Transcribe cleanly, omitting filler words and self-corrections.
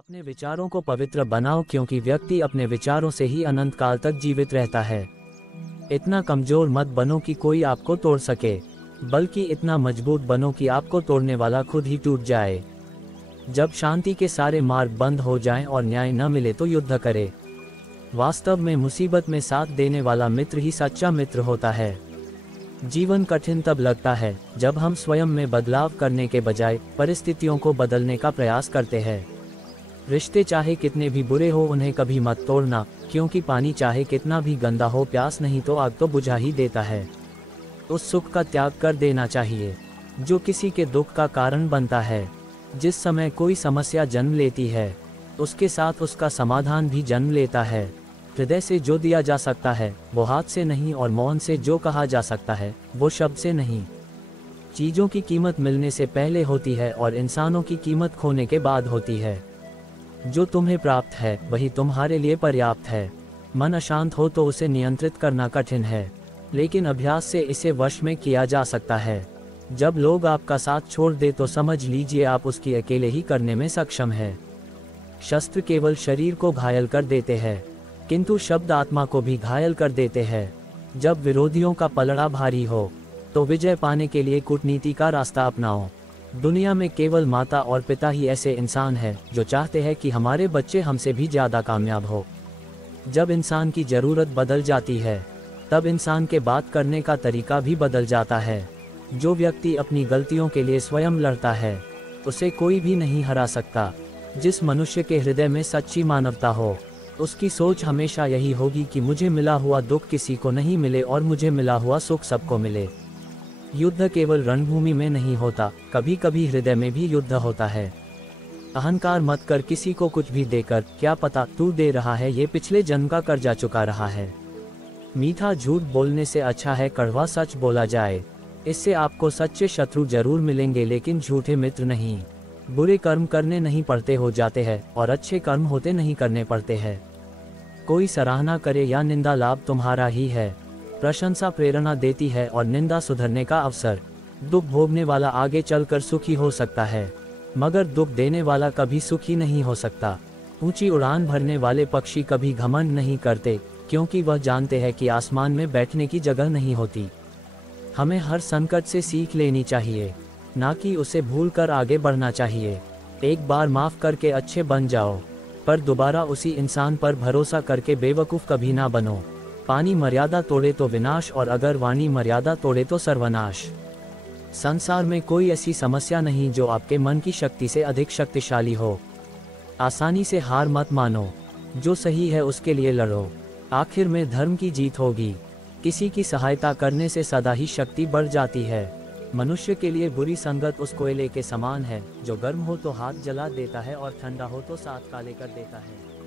अपने विचारों को पवित्र बनाओ क्योंकि व्यक्ति अपने विचारों से ही अनंत काल तक जीवित रहता है। इतना कमजोर मत बनो कि कोई आपको तोड़ सके, बल्कि इतना मजबूत बनो कि आपको तोड़ने वाला खुद ही टूट जाए। जब शांति के सारे मार्ग बंद हो जाएं और न्याय न मिले तो युद्ध करे। वास्तव में मुसीबत में साथ देने वाला मित्र ही सच्चा मित्र होता है। जीवन कठिन तब लगता है जब हम स्वयं में बदलाव करने के बजाय परिस्थितियों को बदलने का प्रयास करते हैं। रिश्ते चाहे कितने भी बुरे हो उन्हें कभी मत तोड़ना, क्योंकि पानी चाहे कितना भी गंदा हो प्यास नहीं तो आग तो बुझा ही देता है। उस सुख का त्याग कर देना चाहिए जो किसी के दुख का कारण बनता है। जिस समय कोई समस्या जन्म लेती है उसके साथ उसका समाधान भी जन्म लेता है। हृदय से जो दिया जा सकता है वो हाथ से नहीं, और मौन से जो कहा जा सकता है वो शब्द से नहीं। चीज़ों की कीमत मिलने से पहले होती है और इंसानों की कीमत खोने के बाद होती है। जो तुम्हें प्राप्त है वही तुम्हारे लिए पर्याप्त है। मन अशांत हो तो उसे नियंत्रित करना कठिन है, लेकिन अभ्यास से इसे वश में किया जा सकता है। जब लोग आपका साथ छोड़ दे तो समझ लीजिए आप उसकी अकेले ही करने में सक्षम है। शस्त्र केवल शरीर को घायल कर देते हैं, किंतु शब्द आत्मा को भी घायल कर देते हैं। जब विरोधियों का पलड़ा भारी हो तो विजय पाने के लिए कूटनीति का रास्ता अपनाओ। दुनिया में केवल माता और पिता ही ऐसे इंसान हैं जो चाहते हैं कि हमारे बच्चे हमसे भी ज़्यादा कामयाब हो। जब इंसान की ज़रूरत बदल जाती है तब इंसान के बात करने का तरीका भी बदल जाता है। जो व्यक्ति अपनी गलतियों के लिए स्वयं लड़ता है उसे कोई भी नहीं हरा सकता। जिस मनुष्य के हृदय में सच्ची मानवता हो उसकी सोच हमेशा यही होगी कि मुझे मिला हुआ दुख किसी को नहीं मिले और मुझे मिला हुआ सुख सबको मिले। युद्ध केवल रणभूमि में नहीं होता, कभी कभी हृदय में भी युद्ध होता है। अहंकार मत कर किसी को कुछ भी देकर, क्या पता तू दे रहा है ये पिछले जन्म का कर्जा चुका रहा है। मीठा झूठ बोलने से अच्छा है कड़वा सच बोला जाए। इससे आपको सच्चे शत्रु जरूर मिलेंगे लेकिन झूठे मित्र नहीं। बुरे कर्म करने नहीं पड़ते हो जाते हैं और अच्छे कर्म होते नहीं करने पड़ते हैं। कोई सराहना करे या निंदा लाभ तुम्हारा ही है। प्रशंसा प्रेरणा देती है और निंदा सुधरने का अवसर। दुख भोगने वाला आगे चलकर सुखी हो सकता है, मगर दुख देने वाला कभी सुखी नहीं हो सकता। ऊंची उड़ान भरने वाले पक्षी कभी घमंड नहीं करते, क्योंकि वह जानते हैं कि आसमान में बैठने की जगह नहीं होती। हमें हर संकट से सीख लेनी चाहिए, ना कि उसे भूलकर आगे बढ़ना चाहिए। एक बार माफ करके अच्छे बन जाओ, पर दोबारा उसी इंसान पर भरोसा करके बेवकूफ़ कभी ना बनो। पानी मर्यादा तोड़े तो विनाश, और अगर वाणी मर्यादा तोड़े तो सर्वनाश। संसार में कोई ऐसी समस्या नहीं जो आपके मन की शक्ति से अधिक शक्तिशाली हो। आसानी से हार मत मानो, जो सही है उसके लिए लड़ो। आखिर में धर्म की जीत होगी। किसी की सहायता करने से सदा ही शक्ति बढ़ जाती है। मनुष्य के लिए बुरी संगत उस कोयले के समान है जो गर्म हो तो हाथ जला देता है और ठंडा हो तो साथ काले कर देता है।